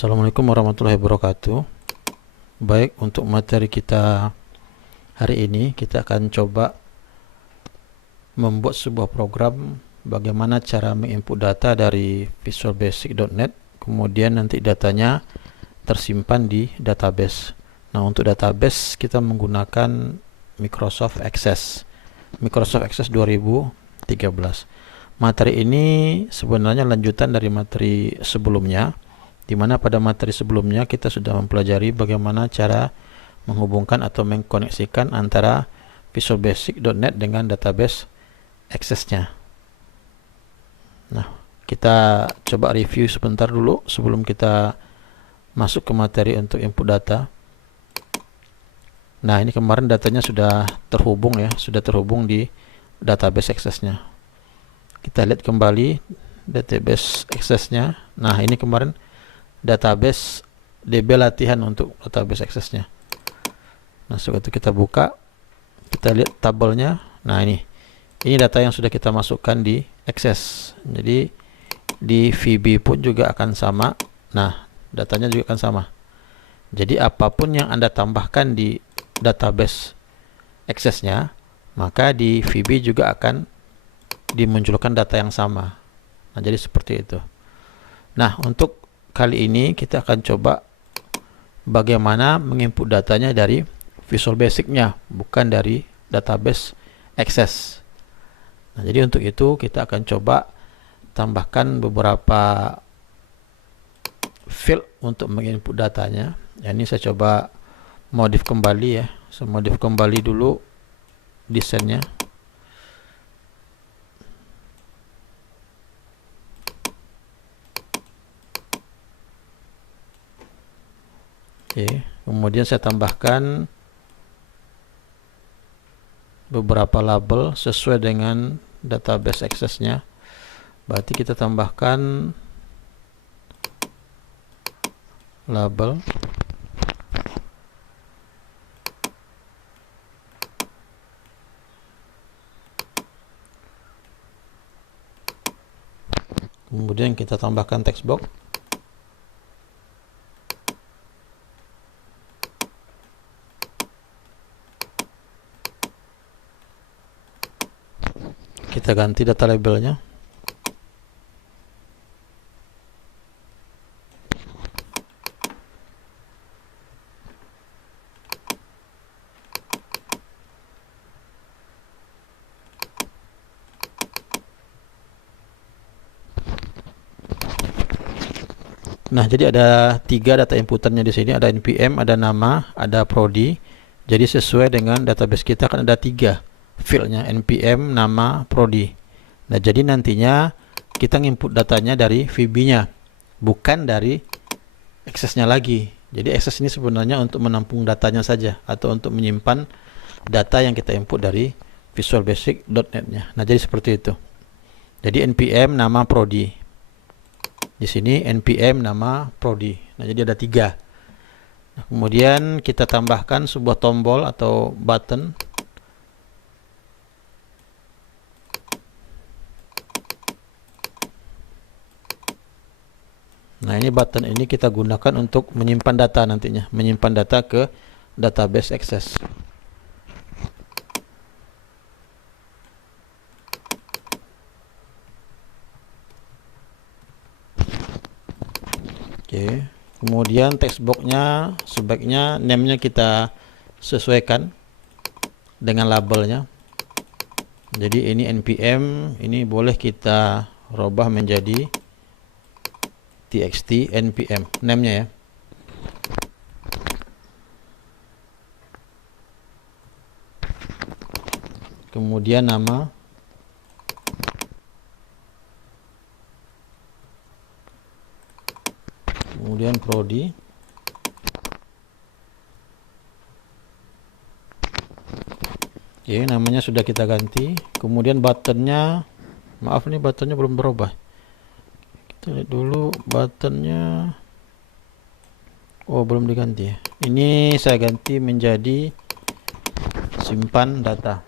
Assalamualaikum warahmatullahi wabarakatuh. Baik, untuk materi kita hari ini kita akan coba membuat sebuah program bagaimana cara menginput data dari visualbasic.net, kemudian nanti datanya tersimpan di database. Nah, untuk database kita menggunakan Microsoft Access 2013. Materi ini sebenarnya lanjutan dari materi sebelumnya, di mana pada materi sebelumnya kita sudah mempelajari bagaimana cara menghubungkan atau mengkoneksikan antara visualbasic.net dengan database Access-nya. Nah, kita coba review sebentar dulu sebelum kita masuk ke materi untuk input data. Nah, ini kemarin datanya sudah terhubung ya, sudah terhubung di database Access-nya. Kita lihat kembali database Access-nya. Nah, ini kemarin database DB latihan untuk database Access-nya. Nah, setelah itu kita buka, kita lihat tabelnya. Nah, ini data yang sudah kita masukkan di Access. Jadi di VB pun juga akan sama. Nah, datanya juga akan sama. Jadi apapun yang Anda tambahkan di database Access-nya, maka di VB juga akan dimunculkan data yang sama. Nah, jadi seperti itu. Nah, untuk kali ini kita akan coba bagaimana menginput datanya dari Visual Basic-nya, bukan dari database Access. Nah, jadi untuk itu kita akan coba tambahkan beberapa field untuk menginput datanya. Ini saya coba modif kembali ya. Saya modif kembali dulu desainnya. Oke, kemudian saya tambahkan beberapa label sesuai dengan database Access-nya. Berarti kita tambahkan label kemudian kita tambahkan text box. Kita ganti data labelnya. Nah, jadi ada 3 data inputannya di sini, ada npm, ada nama, ada prodi. Jadi sesuai dengan database kita kan ada 3 fieldnya, npm, nama, prodi. Nah, jadi nantinya kita nginput datanya dari VB-nya, bukan dari Access-nya lagi. Jadi Access ini sebenarnya untuk menampung datanya saja, atau untuk menyimpan data yang kita input dari visualbasic.net-nya. Nah, jadi seperti itu. Jadi npm, nama, prodi. Di sini npm, nama, prodi. Nah, jadi ada 3. Nah, kemudian kita tambahkan sebuah tombol atau button. Nah, ini button ini kita gunakan untuk menyimpan data nantinya, menyimpan data ke database Access. Oke, kemudian text box-nya sebaiknya name-nya kita sesuaikan dengan labelnya. Jadi ini npm, ini boleh kita rubah menjadi txt npm name-nya ya. Kemudian nama, kemudian prodi, oke, namanya sudah kita ganti. Kemudian buttonnya, maaf nih buttonnya belum berubah. Kita lihat dulu buttonnya. Oh, belum diganti ya. Ini saya ganti menjadi simpan data.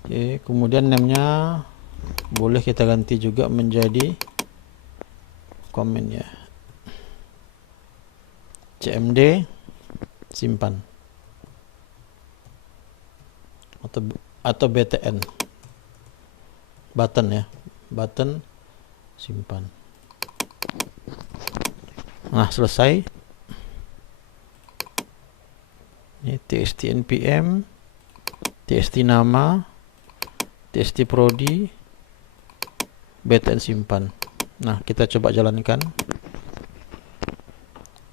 Oke, kemudian name-nya boleh kita ganti juga menjadi komen ya, cmd simpan atau btn button ya, button simpan. Nah, selesai. Ini txt npm, txt nama, txt prodi, btn simpan. Nah, kita coba jalankan.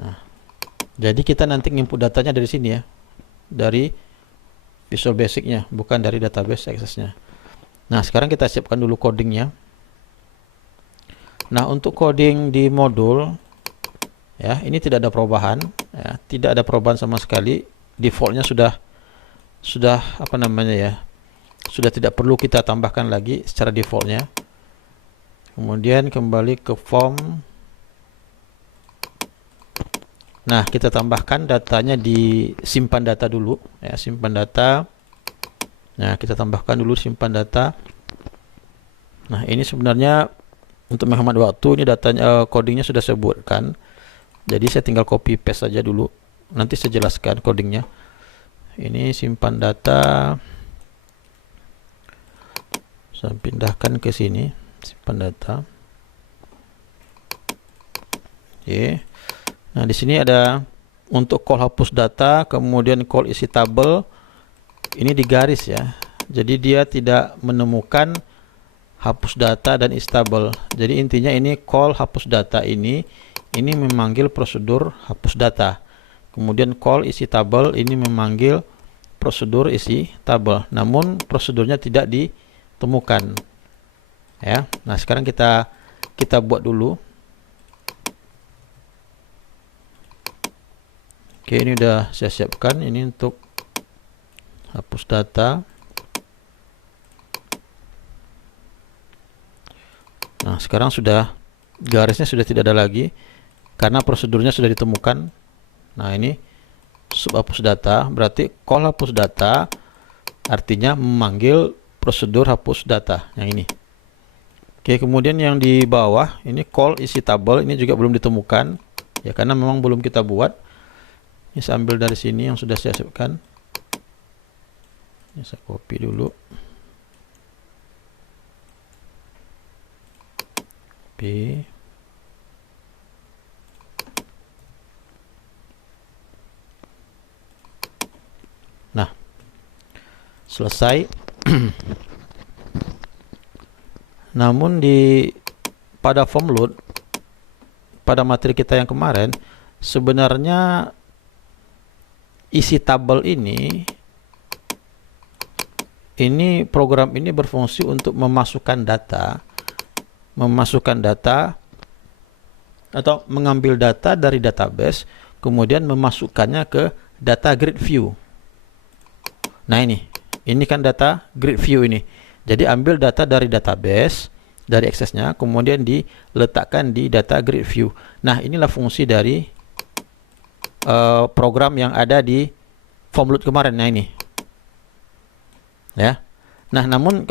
Nah, jadi kita nanti input datanya dari sini ya, dari Visual Basic-nya, bukan dari database access-nya. Nah, sekarang kita siapkan dulu codingnya. Nah, untuk coding di modul ya, ini tidak ada perubahan ya, tidak ada perubahan sama sekali. Defaultnya sudah apa namanya ya, sudah tidak perlu kita tambahkan lagi secara defaultnya. Kemudian kembali ke form. Nah, kita tambahkan datanya di simpan data dulu ya, simpan data. Nah, kita tambahkan dulu simpan data. Nah, ini sebenarnya untuk menghemat waktu, ini datanya codingnya sudah saya buatkan. Jadi saya tinggal copy paste saja dulu. Nanti saya jelaskan codingnya. Ini simpan data. Saya pindahkan ke sini, simpan data. Oke. Nah, di sini ada untuk call hapus data, kemudian call isi tabel. Ini digaris ya. Jadi dia tidak menemukan hapus data dan isi tabel. Jadi intinya ini call hapus data ini memanggil prosedur hapus data. Kemudian call isi tabel ini memanggil prosedur isi tabel. Namun prosedurnya tidak ditemukan. Ya. Nah, sekarang kita buat dulu. Oke, ini udah saya siapkan ini untuk hapus data. Nah, sekarang sudah garisnya sudah tidak ada lagi karena prosedurnya sudah ditemukan. Nah, ini sub hapus data, berarti call hapus data artinya memanggil prosedur hapus data yang ini. Oke, kemudian yang di bawah ini call isi tabel, ini juga belum ditemukan ya, karena memang belum kita buat. Ini saya ambil dari sini yang sudah saya siapkan. Ini saya copy dulu. Copy. Nah, selesai. Namun pada form load, pada materi kita yang kemarin, sebenarnya isi tabel ini program ini berfungsi untuk memasukkan data atau mengambil data dari database, kemudian memasukkannya ke data grid view. Nah, ini kan data grid view ini. Jadi ambil data dari database, dari aksesnya, kemudian diletakkan di data grid view. Nah, inilah fungsi dari program yang ada di form load kemarin. Nah, ini ya. Nah, namun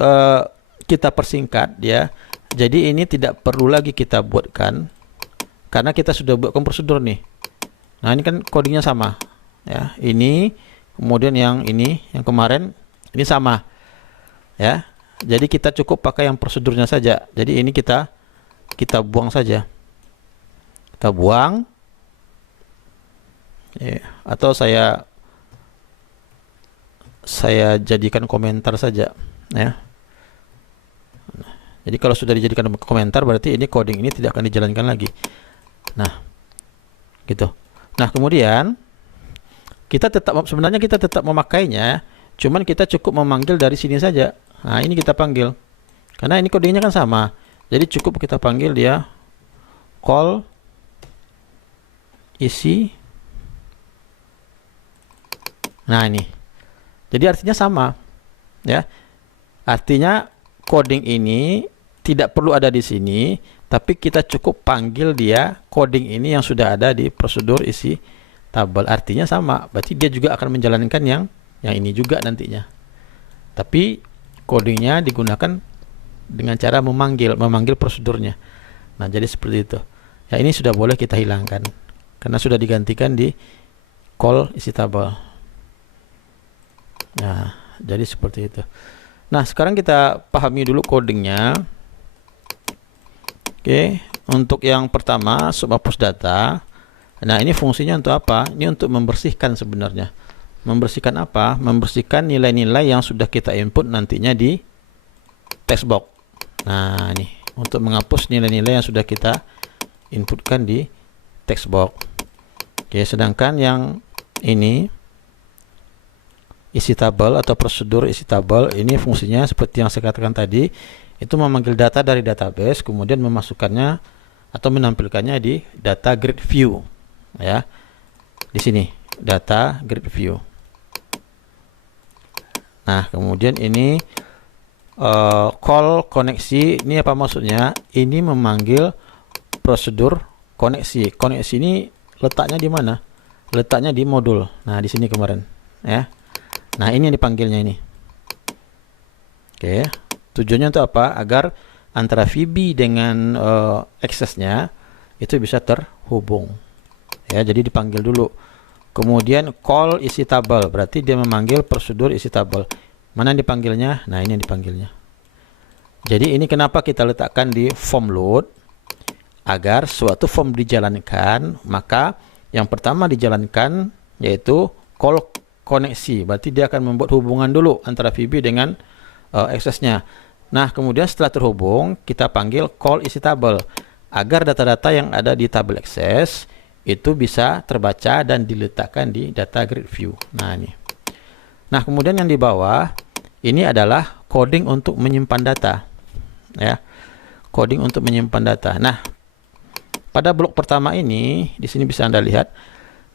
kita persingkat ya. Jadi ini tidak perlu lagi kita buatkan karena kita sudah buatkan prosedur nih. Nah, ini kan codingnya sama ya. Ini kemudian yang kemarin ini sama ya. Jadi kita cukup pakai yang prosedurnya saja. Jadi ini kita buang saja. Kita buang ya, atau saya jadikan komentar saja ya. Jadi kalau sudah dijadikan komentar berarti ini coding ini tidak akan dijalankan lagi. Nah, gitu. Nah, kemudian sebenarnya kita tetap memakainya, cuman kita cukup memanggil dari sini saja. Nah, ini kita panggil karena ini codingnya kan sama. Jadi cukup kita panggil dia call isi. Nah, ini jadi artinya sama ya. Artinya coding ini tidak perlu ada di sini, tapi kita cukup panggil dia coding ini yang sudah ada di prosedur isi tabel. Artinya sama, berarti dia juga akan menjalankan yang ini juga nantinya. Tapi codingnya digunakan dengan cara memanggil prosedurnya. Nah, jadi seperti itu. Ya, ini sudah boleh kita hilangkan karena sudah digantikan di call isi tabel. Nah, jadi seperti itu. Nah, sekarang kita pahami dulu codingnya. Oke, untuk yang pertama subhapus data. Nah, ini fungsinya untuk apa? Ini untuk membersihkan sebenarnya. Membersihkan apa? Membersihkan nilai-nilai yang sudah kita input nantinya di text box. Nah, ini untuk menghapus nilai-nilai yang sudah kita inputkan di text box. Oke, sedangkan yang ini isi tabel atau prosedur isi tabel, ini fungsinya seperti yang saya katakan tadi, itu memanggil data dari database kemudian memasukkannya atau menampilkannya di data grid view, ya. Di sini data grid view. Nah, kemudian ini call koneksi, ini apa maksudnya? Ini memanggil prosedur koneksi. Koneksi ini letaknya di mana? Letaknya di modul. Nah, di sini kemarin, ya. Nah, ini yang dipanggilnya ini. Oke, tujuannya untuk apa? Agar antara VB dengan aksesnya itu bisa terhubung. Ya, jadi dipanggil dulu. Kemudian call isi tabel, berarti dia memanggil prosedur isi tabel. Mana yang dipanggilnya? Nah, ini yang dipanggilnya. Jadi ini kenapa kita letakkan di form load? Agar suatu form dijalankan, maka yang pertama dijalankan yaitu call koneksi, berarti dia akan membuat hubungan dulu antara VB dengan aksesnya. Nah, kemudian setelah terhubung, kita panggil call isi tabel agar data-data yang ada di tabel akses itu bisa terbaca dan diletakkan di data grid view. Nah, ini. Nah, kemudian yang di bawah ini adalah coding untuk menyimpan data, ya. Coding untuk menyimpan data. Nah, pada blok pertama ini, di sini bisa Anda lihat,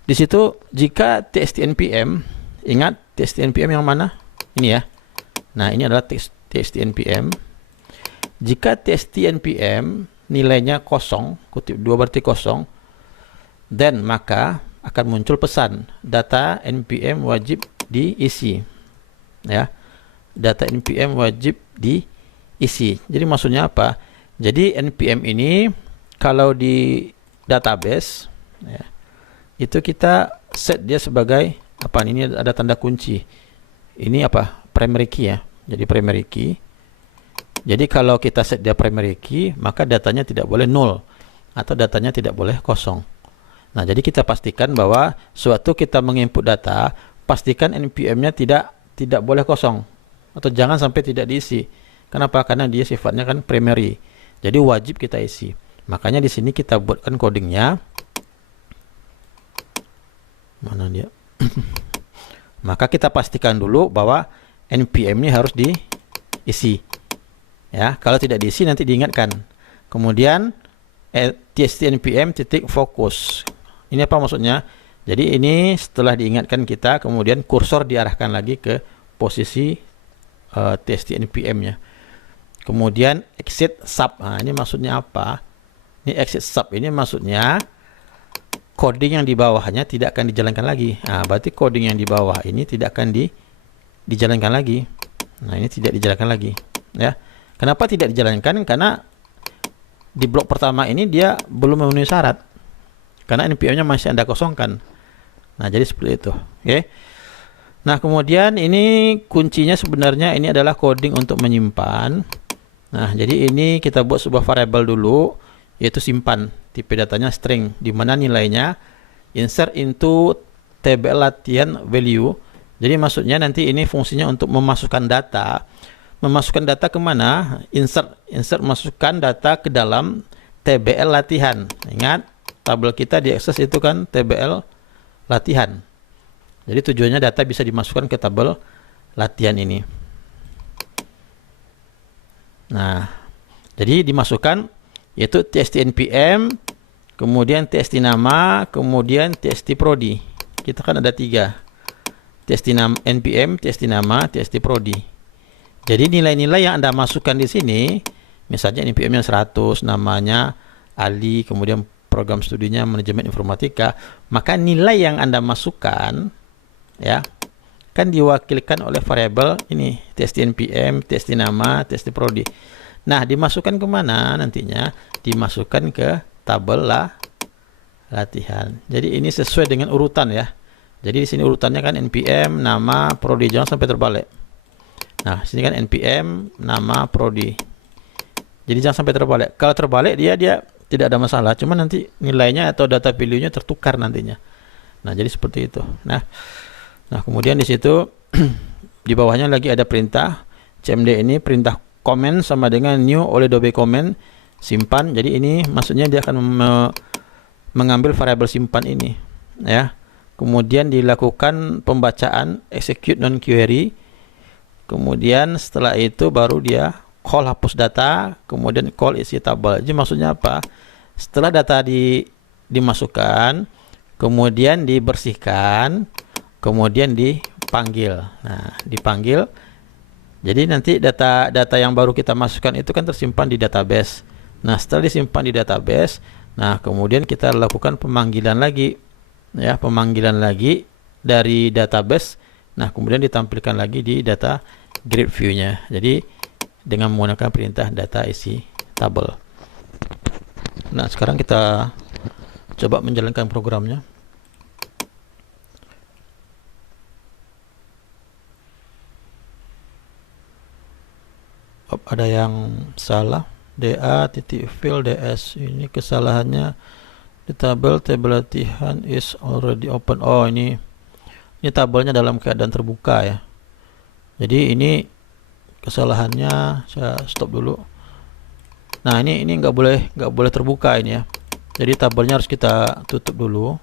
di situ jika txt_npm, ingat txt_npm yang mana? Ini ya. Nah, ini adalah txt_npm. Jika txt_npm nilainya kosong, kutip 2 berarti kosong, then maka akan muncul pesan data npm wajib diisi, ya. Data npm wajib diisi. Jadi maksudnya apa? Jadi npm ini kalau di database, ya, itu kita set dia sebagai apa? Ini ada tanda kunci. Ini apa? Primary key, ya. Jadi primary key. Jadi kalau kita set dia primary key, maka datanya tidak boleh null atau datanya tidak boleh kosong. Nah, jadi kita pastikan bahwa suatu kita menginput data, pastikan npm-nya tidak boleh kosong atau jangan sampai tidak diisi. Kenapa? Karena dia sifatnya kan primary. Jadi wajib kita isi. Makanya di sini kita buatkan codingnya. Mana dia? Maka kita pastikan dulu bahwa npm ini harus diisi. Ya, kalau tidak diisi nanti diingatkan. Kemudian txt_npm titik fokus. Ini apa maksudnya? Jadi ini setelah diingatkan kita, kemudian kursor diarahkan lagi ke posisi txt_npm-nya. Kemudian exit sub. Nah, ini maksudnya apa? Ini exit sub ini maksudnya coding yang di bawahnya tidak akan dijalankan lagi. Nah, berarti coding yang di bawah ini tidak akan dijalankan lagi. Nah, ini tidak dijalankan lagi, ya. Kenapa tidak dijalankan? Karena di blok pertama ini dia belum memenuhi syarat. Karena npm-nya masih Anda kosongkan. Nah, jadi seperti itu. Oke. Nah, kemudian ini kuncinya sebenarnya ini adalah coding untuk menyimpan. Nah, jadi ini kita buat sebuah variabel dulu, yaitu simpan. Tipe datanya string, di mana nilainya insert into tbl latihan value. Jadi maksudnya nanti ini fungsinya untuk memasukkan data. Memasukkan data kemana? Insert masukkan data ke dalam tbl latihan. Ingat, tabel kita diakses itu kan tbl latihan. Jadi tujuannya data bisa dimasukkan ke tabel latihan ini. Nah, jadi dimasukkan yaitu txt_npm, kemudian txt nama, kemudian txt prodi. Kita kan ada 3. Txt npm, txt nama, txt prodi. Jadi nilai-nilai yang Anda masukkan di sini, misalnya npm-nya 100, namanya Ali, kemudian program studinya manajemen informatika, maka nilai yang Anda masukkan, ya, kan diwakilkan oleh variabel ini txt_npm, txt nama, txt prodi. Nah, dimasukkan kemana nantinya? Dimasukkan ke tabel latihan. Jadi ini sesuai dengan urutan ya. Jadi di sini urutannya kan npm, nama, prodi, jangan sampai terbalik. Nah, sini kan npm, nama, prodi. Jadi jangan sampai terbalik. Kalau terbalik dia tidak ada masalah. Cuma nanti nilainya atau data value-nya tertukar nantinya. Nah, jadi seperti itu. Nah kemudian di situ di bawahnya lagi ada perintah cmd. Ini perintah comment sama dengan new oleh dobe comment simpan. Jadi ini maksudnya dia akan mengambil variabel simpan ini ya. Kemudian dilakukan pembacaan execute non query. Kemudian setelah itu baru dia call hapus data, kemudian call isi tabel. Jadi maksudnya apa? Setelah data dimasukkan, kemudian dibersihkan, kemudian dipanggil. Nah, dipanggil. Jadi nanti data yang baru kita masukkan itu kan tersimpan di database. Nah, setelah disimpan di database, nah kemudian kita lakukan pemanggilan lagi. Ya, pemanggilan lagi dari database. Nah, kemudian ditampilkan lagi di data grid view-nya. Jadi dengan menggunakan perintah data isi tabel. Nah, sekarang kita coba menjalankan programnya. Ada yang salah. DA titik fill DS ini kesalahannya di tabel latihan is already open. Oh, ini tabelnya dalam keadaan terbuka ya. Jadi ini kesalahannya, saya stop dulu. Nah, ini nggak boleh terbuka ini ya. Jadi tabelnya harus kita tutup dulu.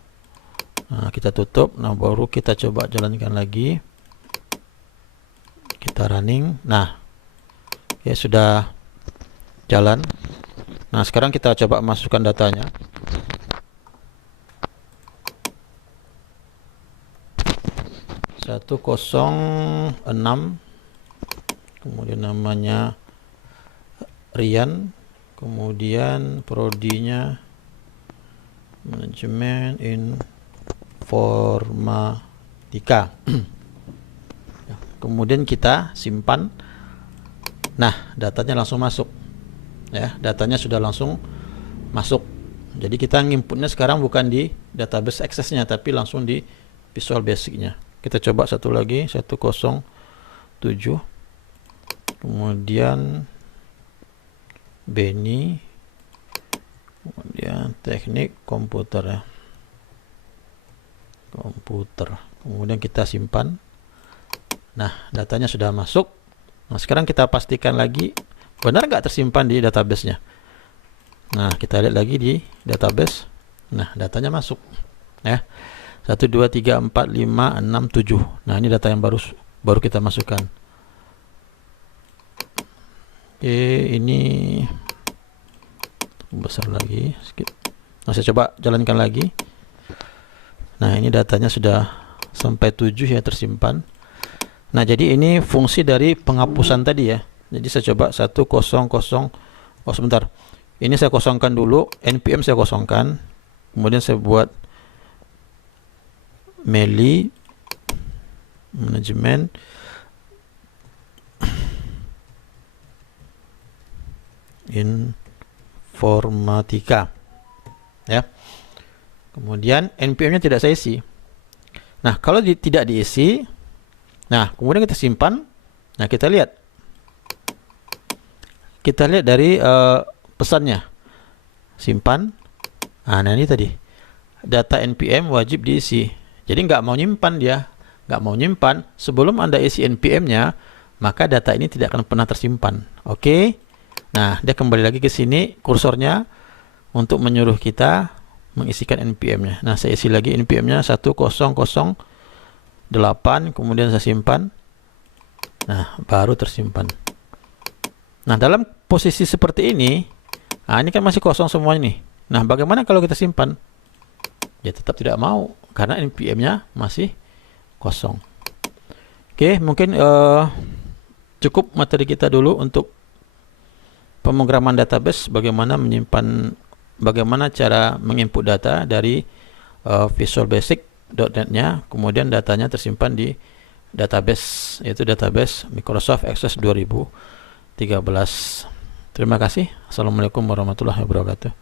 Nah, kita tutup. Nah, baru kita coba jalankan lagi. Kita running. Nah, ya sudah jalan. Nah, sekarang kita coba masukkan datanya. Satu 06, kemudian namanya Rian, kemudian prodinya manajemen informatika. Kemudian kita simpan. Nah, datanya langsung masuk ya, datanya sudah langsung masuk. Jadi kita nginputnya sekarang bukan di database access-nya, tapi langsung di Visual Basic-nya. Kita coba satu lagi, 107, kemudian Beni, kemudian teknik komputer ya, komputer. Kemudian kita simpan. Nah, datanya sudah masuk. Nah, sekarang kita pastikan lagi benar nggak tersimpan di database-nya. Nah, kita lihat lagi di database. Nah, datanya masuk ya. 1, 2, 3, 4, 5, 6, 7. Nah, ini data yang baru kita masukkan. Oke, ini besar lagi sedikit. Nah, saya coba jalankan lagi. Nah, ini datanya sudah sampai 7 ya tersimpan. Nah, jadi ini fungsi dari penghapusan tadi ya. Jadi saya coba 100. Oh, sebentar. Ini saya kosongkan dulu, npm saya kosongkan. Kemudian saya buat Meli manajemen informatika ya. Kemudian npm-nya tidak saya isi. Nah, kalau tidak diisi, nah kemudian kita simpan. Nah, kita lihat dari pesannya simpan. Nah, ini tadi data npm wajib diisi. Jadi nggak mau nyimpan sebelum Anda isi npm-nya, maka data ini tidak akan pernah tersimpan. Oke. Nah, dia kembali lagi ke sini kursornya untuk menyuruh kita mengisikan npm-nya. Nah, saya isi lagi npm-nya 1008, kemudian saya simpan. Nah, baru tersimpan. Nah, dalam posisi seperti ini, nah ini kan masih kosong semuanya nih. Nah, bagaimana kalau kita simpan? Ya tetap tidak mau karena npm-nya masih kosong. Oke, mungkin cukup materi kita dulu untuk pemrograman database, bagaimana cara menginput data dari Visual Basic.NET-nya, kemudian datanya tersimpan di database, yaitu database Microsoft Access 2013. Terima kasih. Assalamualaikum warahmatullahi wabarakatuh.